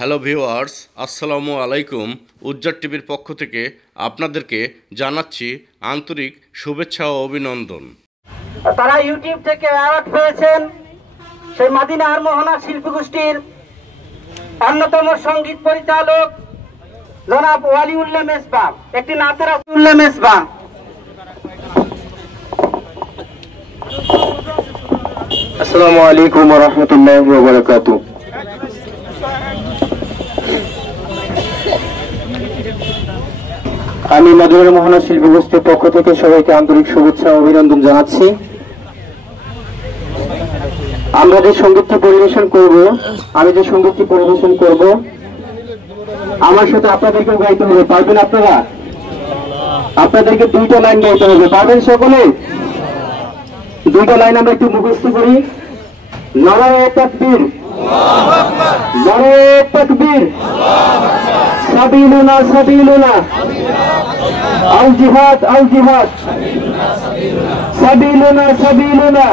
Hello viewers, আসসালামু আলাইকুম। উজ্জ্বল টিভির পক্ষ থেকে আপনাদেরকে জানাচ্ছি আন্তরিক শুভেচ্ছা ও অভিনন্দন। তারা ইউটিউব থেকে অ্যাওয়ার্ড পেয়েছেন সেই মাদিনা আর মোহনা শিল্পী গোষ্ঠীর অন্যতম সঙ্গীত পরিচালক জনাব ওয়ালিউল্লাহ মেজবাহ। একটি নাতের ওয়ালিউল্লাহ মেজবাহ। আসসালামু আলাইকুম ওয়া রাহমাতুল্লাহি ওয়া বারাকাতুহু। আমি মাদিনা মোহনা শিল্পী গোষ্ঠীর পক্ষ থেকে সবাইকে আন্তরিক শুভেচ্ছা ও অভিনন্দন জানাচ্ছি। আমরা যে সঙ্গীতটি পরিবেশন করব, আমার সাথে আপনাদেরকেও গাইতে হবে। পারবেন আপনারা? আপনাদেরকে দুইটা লাইন গাইতে হবে। পারবেন সকলে? দুইটা লাইন আমরা একটু মুখস্থ করি। নারায়ে তাকবীর, নারায়ে তাকবীর, সাবিলুনা সাবিলুনা, আল জিহাদ আল জিহাদ, সাবিলুনা সাবিলুনা,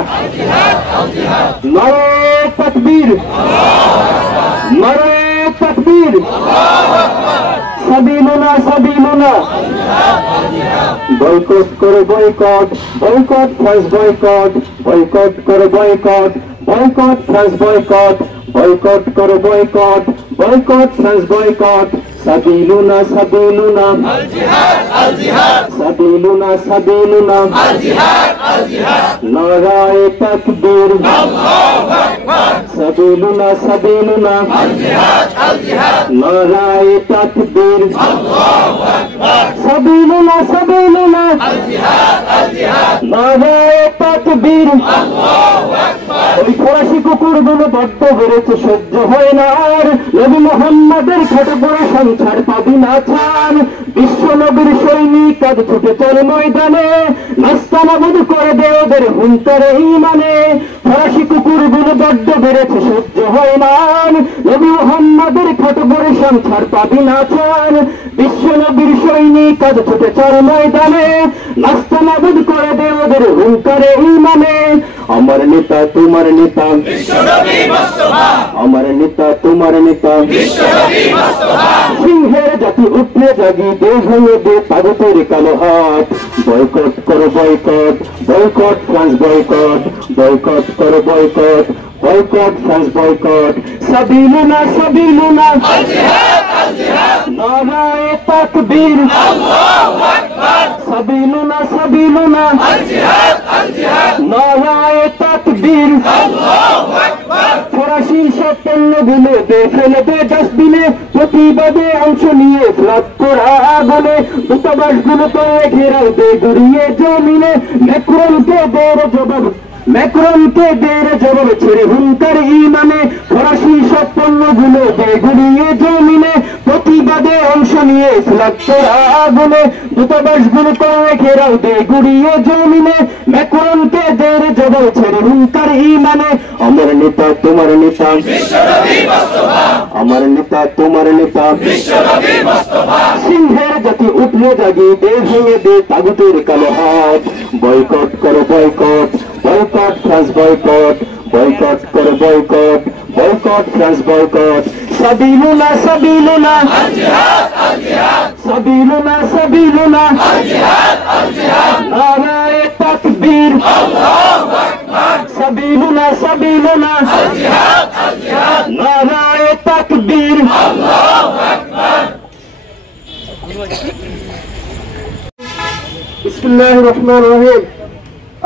নারায়ে তাকবীর, নারায়ে তাকবীর, সাবিলুনা সাবিলুনা। বয়কট করে boycott, boycott France boycott, boycott করে boycott, boycott France boycott, boycott করে বয়কট, বয়কট ফ্রান্স বয়কট। সাবিলুনা সাবিলুনা, আল জিহাদ আল জিহাদ, সাবিলুনা সাবিলুনা, আল জিহাদ আল জিহাদ, নারায়ে তাকবীর, আল্লাহু আকবার, সাবিলুনা সাবিলুনা, আল জিহাদ আল জিহাদ, নারায়ে তাকবীর, আল্লাহু আকবার, সাবিলুনা সাবিলুনা, আল জিহাদ আল জিহাদ, নারায়ে তাকবীর, আল্লাহু আকবার। ওই ফরাসি কুকুরগুলো বড্ড বেড়েছে, সহ্য হয় না আর। নবী মুহাম্মাদের ছোট বড় সংসার পাবি না ছাড়। বিশ্ব নবীর সৈনিক আজ ছুটে চল ময়দানে, নাস্তানাবুদ করে দে ওদের হুঙ্কারে ঈমানে। ফরাসি কুকুরগুলো বড্ড বেড়েছে, সহ্য হয় না আর। নবী মুহাম্মাদের ছোট বড় সংসার পাবি না ছাড়। বিশ্ব নবীর সৈনিক আজ ছুটে চল ময়দানে, নাস্তানাবুদ করে দে ওদের হুঙ্কারে ঈমানে। আমার নেতা তোমার নেতা বিশ্বনবী মুস্তাফা, আমার নেতা তোমার নেতা বিশ্বনবী মুস্তাফা। সিংহের জাতি উঠলে জাগি, দে ভেঙে দে তাগুতের কালো হাত। বয়কট করো boycott, boycott France boycott, boycott করো বয়কট, বয়কট ফ্রান্স বয়কট। সাবিলুনা সাবিলুনা, আল জিহাদ আল জিহাদ, নারায়ে তাকবীর, আল্লাহু আকবার, সাবিলুনা সাবিলুনা, আল জিহাদ আল জিহাদ, নারায়ে তাকবীর, আল্লাহু আকবার। ফরাসি সব পণ্যগুলো দে ফেলে দে ডাস্টবিনে, প্রতিবাদে অংশ নিয়ে ফ্ল্যাগ করা আগুনে। দূতাবাসগুলো তো ঘেরাও দে গুড়িয়ে জমিনে। ম্যাক্রনকে বড় জবাব, ম্যাক্রনকে দের জবাব ছেড়ে হুঙ্কার ঈমানে। ফরাসি সব পণ্যগুলো দে গুড়িয়ে জমিনে, প্রতিবাদে অংশ নিয়ে ফ্ল্যাগ করা আগুনে। দূতাবাসগুলো করে ঘেরাও দে গুড়িয়ে জমিনে। ম্যাক্রনকে দের জবাব ছেড়ে হুঙ্কার ঈমানে। আমার নেতা তোমার নেতা বিশ্বনবী মুস্তাফা, আমার নেতা তোমার নেতা বিশ্বনবী মুস্তাফা। সিংহের জাতি উঠলে জাগি, দে ভেঙে দে তাগুতের কালো হাত। বয়কট করো boycott, boycott France boycott, boycott করো বয়কট, বয়কট ফ্রান্স বয়কট। সাবিলুনা সাবিলুনা, আল জিহাদ আল জিহাদ, সাবিলুনা সাবিলুনা, আল জিহাদ আল জিহাদ, নারায়ে তাকবীর, আল্লাহু আকবার, সাবিলুনা সাবিলুনা, আল জিহাদ আল জিহাদ, নারায়ে তাকবীর, আল্লাহু আকবার। বিসমিল্লাহির রহমানির রহিম।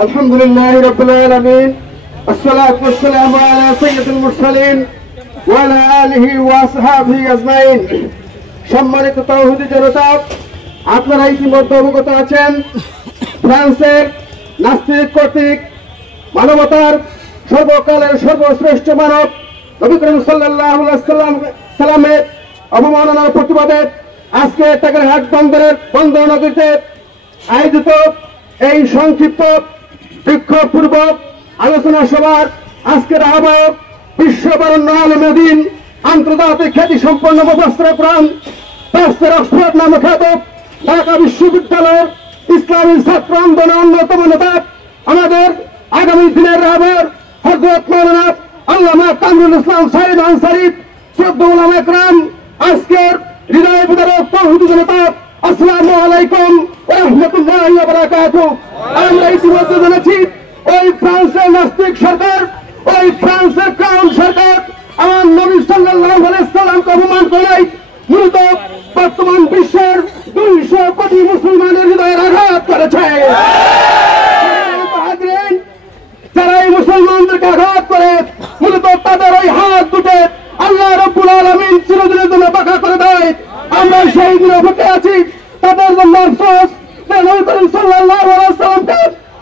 আলহামদুলিল্লাহি রাব্বিল আলামিন, আসসালাতু ওয়াসসালামু আলা সাইয়্যিদিল মুরসালিন ওয়া আলা আলিহি ওয়া আসহাবিহি আজমাইন। সম্মানিত তাওহীদি জনতা, আপনারা ইতিমধ্যে অবগত আছেন, ফ্রান্সের নাস্তিক কর্তৃক মানবতার সর্বকালের সর্বশ্রেষ্ঠ মানব নবী করিম সাল্লাল্লাহু আলাইহি সাল্লামের অবমাননার প্রতিবাদে আজকে টাকারহাট বন্দর নগরীতে আয়োজিত এই সংক্ষিপ্ত বিক্ষোভপূর্বক আলোচনা সভার আজকের আহ্বায়ক বিশ্ববরেণ্য আলেমে দ্বীন, আন্তর্জাতিক খ্যাতি সম্পন্ন মুফাসসির কোরআন, পাঁচের অক্সফোর্ড নামে খ্যাত ঢাকা বিশ্ববিদ্যালয়ের ইসলামী ছাত্র আন্দোলনের অন্যতম নেতা, আমাদের আগামী দিনের রাহবার হযরত মাওলানা আল্লামা কামরুল ইসলাম সাইদ আনসারী শ্রদ্ধেয় উলামা একরাম, আজকের হৃদয় বিদারক তৌহিদি জনতা, আসসালামু আলাইকুম ওয়া রাহমাতুল্লাহি ওয়া বারাকাতুহু। আমরা ইতিমধ্যে জেনেছি ওই ফ্রান্সের নাস্তিক সরকার, ওই ফ্রান্সের ক্রাউন সরকার আমার নবী সাল্লাল্লাহু আলাইহি সাল্লামকে অপমান করে মূলত বর্তমান বিশ্বের 200 কোটি মুসলমানের হৃদয়ের আঘাত করেছে। যারা এই মুসলমানদেরকে আঘাত করে মূলত তাদের ওই হাত দুটো আল্লাহ রাব্বুল আলামিন চিরদিনের জন্য বাঁকা করে দেয়। আমরা সেই দিনে অপেক্ষা আছি। তাদের জন্য আফসোস, নবী করিম সাল্লাল্লাহু আলাইহি সাল্লামকে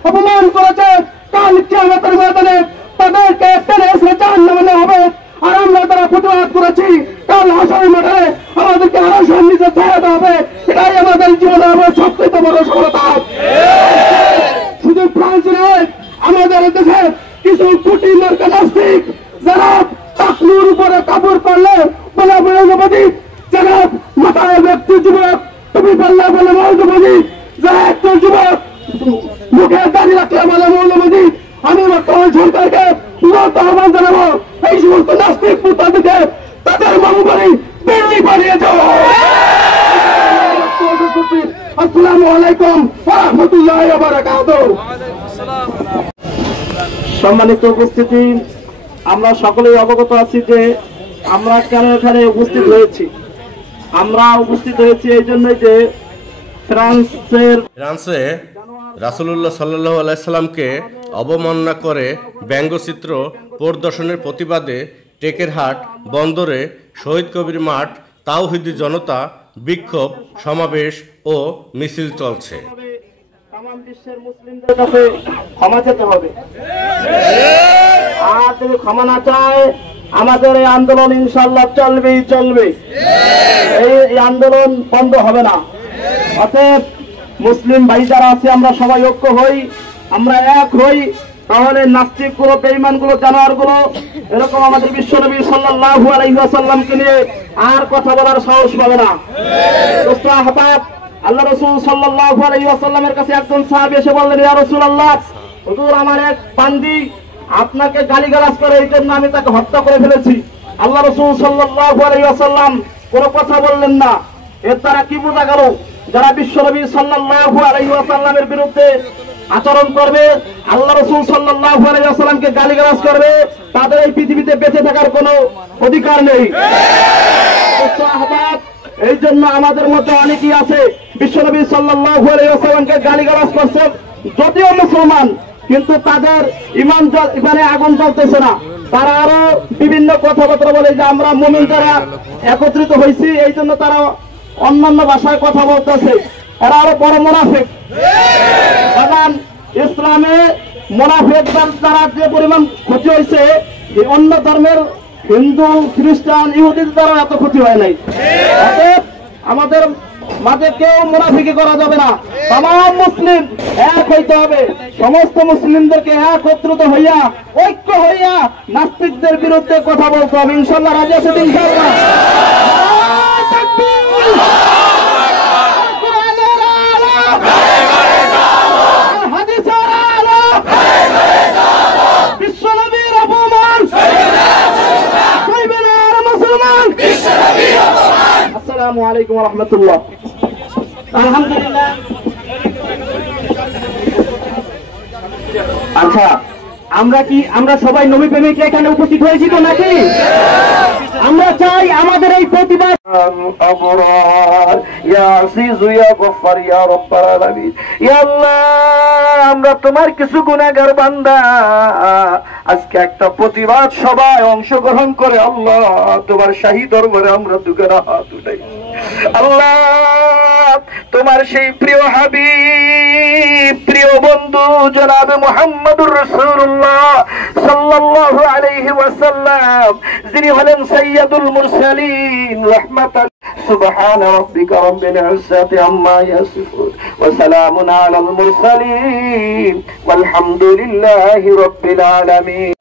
অপমান করেছে। কাল কিয়ামতের ময়দানে তাদেরকে টেনে এসে জাহান্নামে নেওয়া হবে। আর আমরা তারা প্রতিবাদ করেছি, কাল হাসরের মাঠে আমাদেরকে আরো সান্নিধ্যে ছায়া দেওয়া হবে। এটাই আমাদের জীবনের সবচেয়ে বড় সফলতা। শুধু ফ্রান্স নয়, আমাদের দেশে কিছু কোটি মার্কা নাস্তিক যারা টাকলুর উপরে কাপড় করলে বলে মৌলবাদী, যারা মাথায় ব্যক্তি যুবক তুমি বললে বলে মৌলবাদী, যারা একজন যুবক মুখে দাঁড়িয়ে রাখলে বলে মৌলবাদী। আমি বর্তমান সরকারকে আহ্বান জানাবো, এই সমস্ত নাস্তিক পুত্রদেরকে তাদের মনোবলী বেরিয়ে বানিয়ে যাও। আসসালামু আলাইকুম ওয়া রাহমাতুল্লাহি ওয়া বারাকাতুহু। সম্মানিত উপস্থিতি, আমরা সকলেই অবগত আছি যে আমরা কেন এখানে উপস্থিত হয়েছি। আমরা উপস্থিত হয়েছি এই জন্যই যে ফ্রান্সে রাসূলুল্লাহ সাল্লাল্লাহু আলাইহি সাল্লামকে অবমাননা করে ব্যঙ্গচিত্র প্রদর্শনের প্রতিবাদে টেকেরহাট বন্দরে শহীদ কবির মাঠ তাওহীদি জনতা বিক্ষোভ সমাবেশ ও মিছিল চলছে। তামাম বিশ্বের মুসলিমদের কাছে ক্ষমা চাইতে হবে। আর যদি ক্ষমা না চায় আমাদের এই আন্দোলন ইনশাআল্লাহ চলবেই চলবে। এই আন্দোলন বন্ধ হবে না। অতএব মুসলিম ভাই যারা আছে আমরা সবাই ঐক্য হই, আমরা এক হই, তাহলে নাস্তিক গুলো, বেঈমান গুলো, জানোয়ার গুলো এরকম আমাদের বিশ্বনবী সাল্লাল্লাহু আলাইহি ওয়াসাল্লামকে নিয়ে আর কথা বলার সাহস পাবে না। দোস্ত আহবাব, আল্লাহ রাসূল সাল্লাল্লাহু আলাইহি ওয়াসাল্লামের কাছে একজন সাহাবী এসে বললেন, ইয়া রাসূলুল্লাহ, হুজুর আমার এক বান্দি আপনাকে গালিগালাজ করে, এই জন্য আমি তাকে হত্যা করে ফেলেছি। আল্লাহ রাসূল সাল্লাল্লাহু আলাইহি ওয়াসাল্লাম কোনো কথা বললেন না। এর দ্বারা কি বোঝা গেল? যারা বিশ্বনবী সাল্লাল্লাহু আলাইহি ওয়াসাল্লামের বিরুদ্ধে আচরণ করবে, আল্লাহ রাসূল সাল্লাল্লাহু আলাইহি ওয়াসাল্লামকে গালিগালাজ করবে, তাদের এই পৃথিবীতে বেঁচে থাকার কোনো অধিকার নেই। এই জন্য আমাদের মধ্যে অনেকেই আছে বিশ্বনবী সাল্লাল্লাহু আলাইহি ওয়াসাল্লামকে গালিগালাজ করছে, যদিও মুসলমান, কিন্তু তাদের ইমানে আগুন জ্বলতেছে না। তারা আরো বিভিন্ন কথাবার্তা বলে যে আমরা মুমিন যারা একত্রিত হয়েছি, এই জন্য তারা অন্যান্য ভাষায় কথা বলতেছে। এরা আরো বড় মুনাফিক। কারণ ইসলামে মুনাফিক দ্বারা যে পরিমাণ ক্ষতি হয়েছে, অন্য ধর্মের হিন্দু, খ্রিস্টান, ইহুদির দ্বারা এত ক্ষতি হয় নাই। আমাদের মাঝে কেউ মুনাফিকি করা যাবে না। তামাম মুসলিম এক হইতে হবে। সমস্ত মুসলিমদেরকে একত্রিত হইয়া, ঐক্য হইয়া নাস্তিকদের বিরুদ্ধে কথা বলতে হবে। ইনশাআল্লাহ রাজি আছে? ইনশাআল্লাহ। আসসালামু আলাইকুম ওয়া রাহমাতুল্লাহ। আলহামদুলিল্লাহ। আচ্ছা, আমরা সবাই নবী প্রেমিক এখানে উপস্থিত হয়েছি তো নাকি? আমরা চাই আমাদের এই প্রতিবাদ আমরা তোমার কিছু গুনাহগার বান্দা, আজকে একটা প্রতিবাদ সবাই অংশগ্রহণ করে আল্লাহ তোমার শাহী দরবারে আমরা দুঃখের হাত উঠাই। আল্লাহ তোমার সেই প্রিয় হাবিব, প্রিয় বন্ধু জনাবে মুহাম্মদুর রাসূলুল্লাহ সাল্লাল্লাহু আলাইহি ওয়াসাল্লাম, যিনি হলেন সাইয়্যিদুল মুরসালিন রাহমাতান, সুবহান রাব্বিকা রাব্বিল ইজ্জাতি আম্মা ইয়াসিফুন ওয়া সালামুন আলাল মুরসালিন ওয়ালহামদুলিল্লাহি রাব্বিল আলামিন।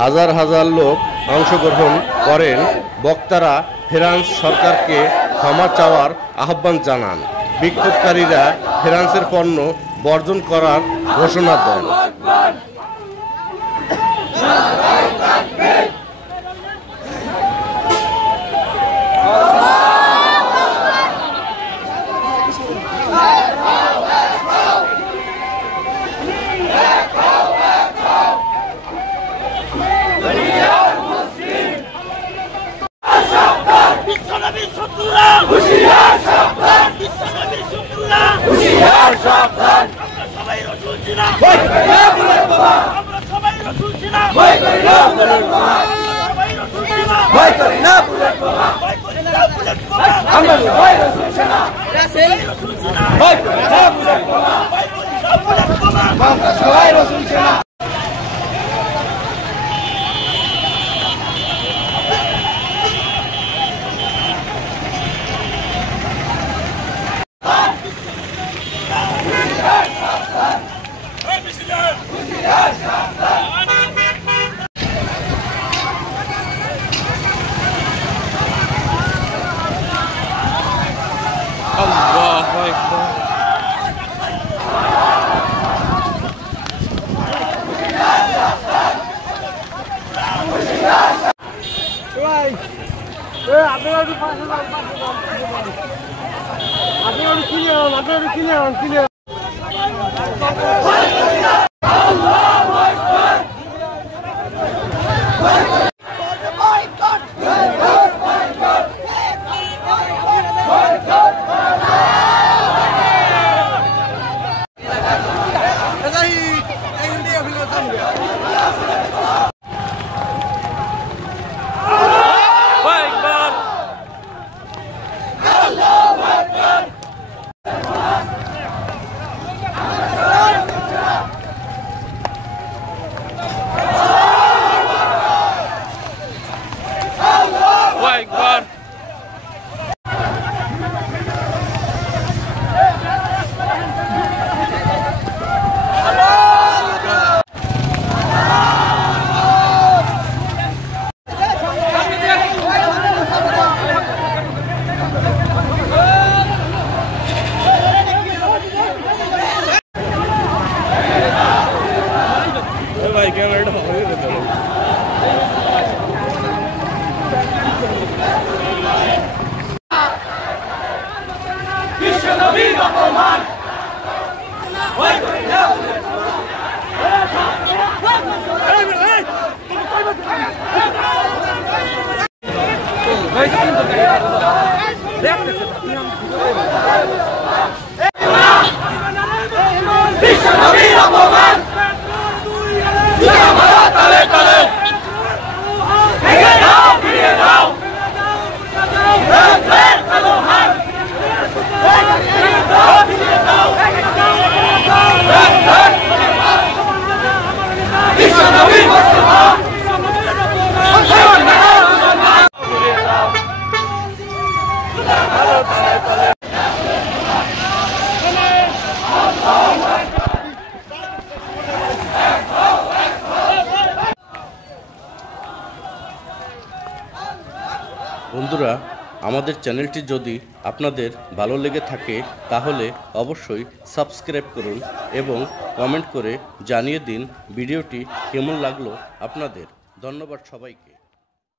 হাজার হাজার লোক অংশগ্রহণ করেন। বক্তারা ফ্রান্স সরকারকে ক্ষমা চাওয়ার আহ্বান জানান। বিক্ষোভকারীরা ফ্রান্সের পণ্য বর্জন করার ঘোষণা দেন। শত্রুরা হুঁশিয়ার সাবধান, বিশ্বনবীর শত্রুরা হুঁশিয়ার সাবধান, আমরা সবাই রাসূল চিনা ভয় করি না বুলেট বোমা, আমরা সবাই রাসূল চিনা ভয় করি না বুলেট বোমা, সবাই রাসূল চিনা ভয় করি না বুলেট বোমা, ভয় করি না বুলেট বোমা, আমরা সবাই রাসূল চিনা রাসূল চিনা ভয় করি না বুলেট বোমা, ভয় করি না বুলেট বোমা, আমরা সবাই রাসূল চিনা। বিশ্বনবীর অপমান ভয় করি না বুলেট বিশ্বনবীর অপমান মারা তালে তালে ভেঙে দাও ফিরিয়ে দাও কালো হাত বিশ্বনবী মুস্তাফা বন্ধুরা, আমাদের চ্যানেলটি যদি আপনাদের ভালো লেগে থাকে তাহলে অবশ্যই সাবস্ক্রাইব করুন এবং কমেন্ট করে জানিয়ে দিন ভিডিওটি কেমন লাগলো আপনাদের। ধন্যবাদ সবাইকে।